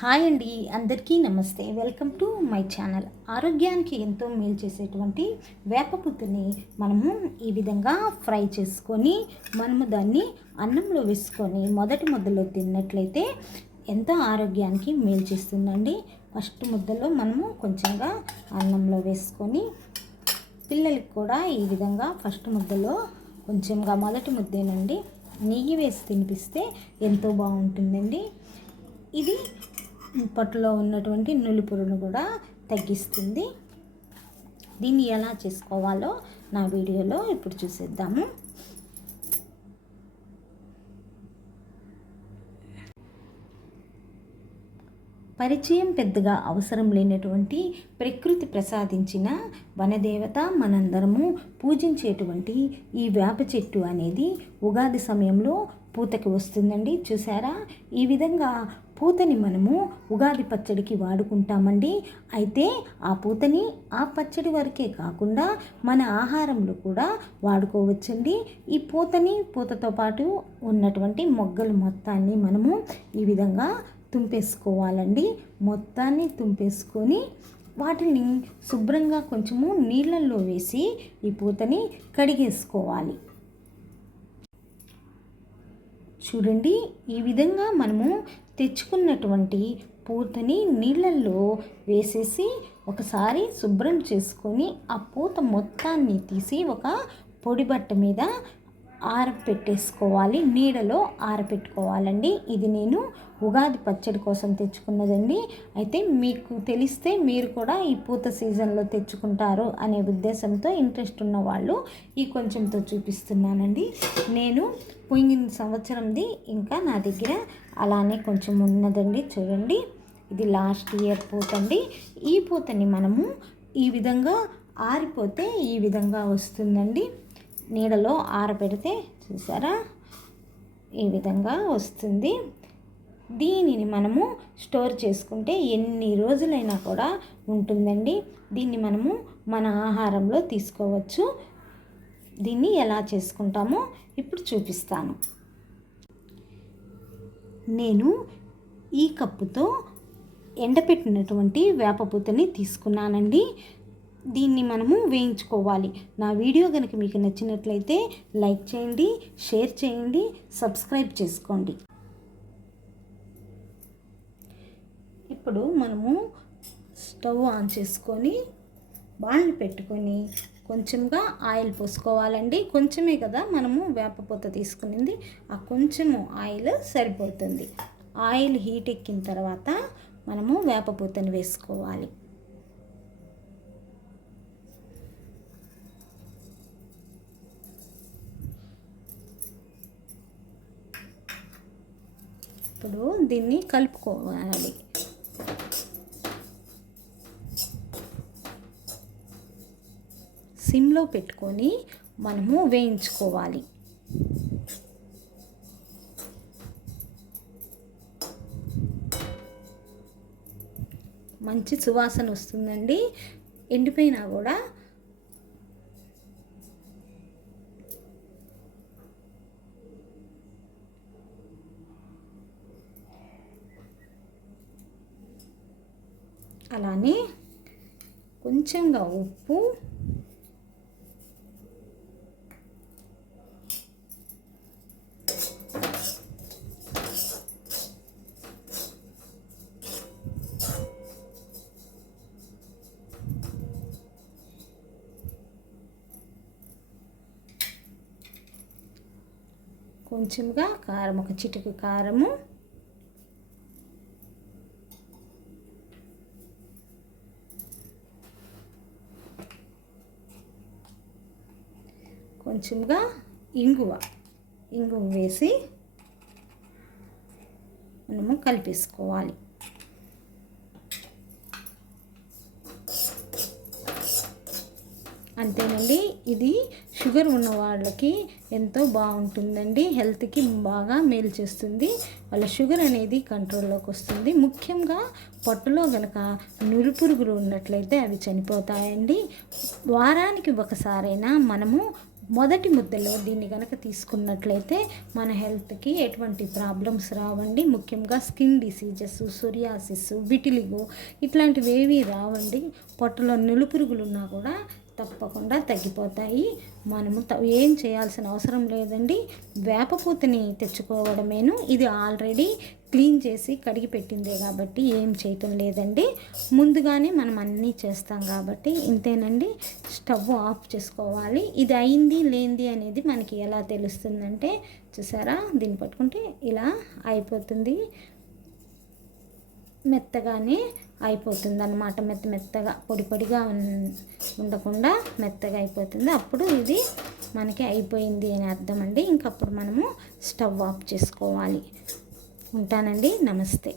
Hi అండి అందరికీ నమస్తే. Welcome to my channel. ఆరోగ్యానికి ఎంతో మేలు చేసేటువంటి వేపపుత్తుని మనము ఈ విధంగా ఫ్రై చేసుకొని మనము దాన్ని అన్నంలో వేసుకొని మొదటి ముద్దలో తిన్నట్లయితే ఎంతో ఆరోగ్యానికి మేలు చేస్తుందండి. ఫస్ట్ ముద్దలో మనము కొంచెంగా అన్నంలో వేసుకొని పిల్లలకి కూడా ఈ విధంగా ఫస్ట్ ముద్దలో కొంచెంగా మొదటి ముద్దేనండి. నెయ్యి వేసి తినిపిస్తే ఎంతో బాగుంటుందండి. ఇది పొట్టలో ఉన్నటువంటి నులిపురును కూడా తగ్గిస్తుంది. దీన్ని ఎలా చేసుకోవాలో నా వీడియోలో ఇప్పుడు చూసేద్దాము. పరిచయం పెద్దగా అవసరం లేనటువంటి ప్రకృతి ప్రసాదించిన వనదేవత మనందరము పూజించేటువంటి ఈ వేప చెట్టు అనేది ఉగాది సమయంలో పూతకి వస్తుందండి. చూసారా? ఈ విధంగా పూతని మనము ఉగాది పచ్చడికి వాడుకుంటామండి. అయితే ఆ పూతని ఆ పచ్చడి వరకే కాకుండా మన ఆహారంలో కూడా వాడుకోవచ్చండి. ఈ పూతని పూతతో పాటు ఉన్నటువంటి మొగ్గలు మొత్తాన్ని మనము ఈ విధంగా తుంపేసుకోవాలండి. మొత్తాన్ని తుంపేసుకొని వాటిని శుభ్రంగా కొంచెము నీళ్ళల్లో వేసి ఈ పూతని కడిగేసుకోవాలి. చూడండి ఈ విధంగా మనము తెచ్చుకున్నటువంటి పూతని నీళ్ళల్లో వేసేసి ఒకసారి శుభ్రం చేసుకొని ఆ పూత మొత్తాన్ని తీసి ఒక పొడి బట్ట మీద ఆరపెట్టేసుకోవాలి నీడలో ఆరపెట్టుకోవాలండి ఇది నేను ఉగాది పచ్చడి కోసం తెచ్చుకున్నదండి. అయితే మీకు తెలిస్తే మీరు కూడా ఈ పూత సీజన్లో తెచ్చుకుంటారు అనే ఉద్దేశంతో ఇంట్రెస్ట్ ఉన్న వాళ్ళు ఈ కొంచెంతో చూపిస్తున్నానండి. నేను పోయిన సంవత్సరంది ఇంకా నా దగ్గర అలానే కొంచెం ఉన్నదండి. చూడండి ఇది లాస్ట్ ఇయర్ పూత అండి ఈ పూతని మనము ఈ విధంగా ఆరిపోతే ఈ విధంగా వస్తుందండి. నీడలో ఆరబెడితే చూసారా? ఈ విధంగా వస్తుంది. దీనిని మనము స్టోర్ చేసుకుంటే ఎన్ని రోజులైనా కూడా ఉంటుందండి. దీన్ని మనము మన ఆహారంలో తీసుకోవచ్చు. దీన్ని ఎలా చేసుకుంటామో ఇప్పుడు చూపిస్తాను. నేను ఈ కప్పుతో ఎండపెట్టినటువంటి వేపపూతని తీసుకున్నానండి. దీన్ని మనము వేయించుకోవాలి. నా వీడియో కనుక మీకు నచ్చినట్లయితే లైక్ చేయండి షేర్ చేయండి సబ్స్క్రైబ్ చేసుకోండి. ఇప్పుడు మనము స్టవ్ ఆన్ చేసుకొని బాణలు పెట్టుకొని కొంచెంగా ఆయిల్ పోసుకోవాలండి. కొంచెమే కదా మనము వేపపూత తీసుకునింది. ఆ కొంచెము ఆయిల్ సరిపోతుంది. ఆయిల్ హీట్ ఎక్కిన తర్వాత మనము వేపపూతని వేసుకోవాలి. ఇప్పుడు దీన్ని కలుపుకోవాలి. సిమ్లో పెట్టుకొని మనము వేయించుకోవాలి. మంచి సువాసన వస్తుందండి. ఎండిపోయినా కూడా అలానే కొంచెంగా ఉప్పు. కొంచెంగా కారం ఒక చిటుకు కారము. కొంచెంగా ఇంగువ. ఇంగువ వేసి మనము కలిపేసుకోవాలి. అంతేనండి. ఇది షుగర్ ఉన్న వాళ్ళకి ఎంతో బాగుంటుందండి. హెల్త్కి బాగా మేలు చేస్తుంది. వాళ్ళ షుగర్ అనేది కంట్రోల్లోకి వస్తుంది. ముఖ్యంగా పొట్టలో గనక నురుపురుగులు ఉన్నట్లయితే అవి చనిపోతాయండి. వారానికి ఒకసారైనా మనము మొదటి ముద్దలో దీన్ని కనుక తీసుకున్నట్లయితే మన హెల్త్కి ఎటువంటి ప్రాబ్లమ్స్ రావండి. ముఖ్యంగా స్కిన్ డిసీజెస్ సోరియాసిస్ విటిలిగో ఇట్లాంటివి ఏవి రావండి. పొట్టలో నులుపురుగులు ఉన్నా కూడా తప్పకుండా తగ్గిపోతాయి. మనము ఏం చేయాల్సిన అవసరం లేదండి. వేపపూతని తెచ్చుకోవడమేను. ఇది ఆల్రెడీ క్లీన్ చేసి కడిగి పెట్టిందే కాబట్టి ఏం చేయటం లేదండి. ముందుగానే మనం అన్నీ చేస్తాం కాబట్టి ఇంతేనండి. స్టవ్ ఆఫ్ చేసుకోవాలి. ఇది అయింది లేనిది అనేది మనకి ఎలా తెలుస్తుందంటే చూసారా? దీన్ని పట్టుకుంటే ఇలా అయిపోతుంది. మెత్తగానే అయిపోతుంది అన్నమాట మెత్త మెత్తగా పొడి పొడిగా ఉండకుండా మెత్తగా అయిపోతుంది. అప్పుడు ఇది మనకి అయిపోయింది అని అర్థం అండి ఇంకప్పుడు మనము స్టవ్ ఆఫ్ చేసుకోవాలి. ఉంటానండి. నమస్తే.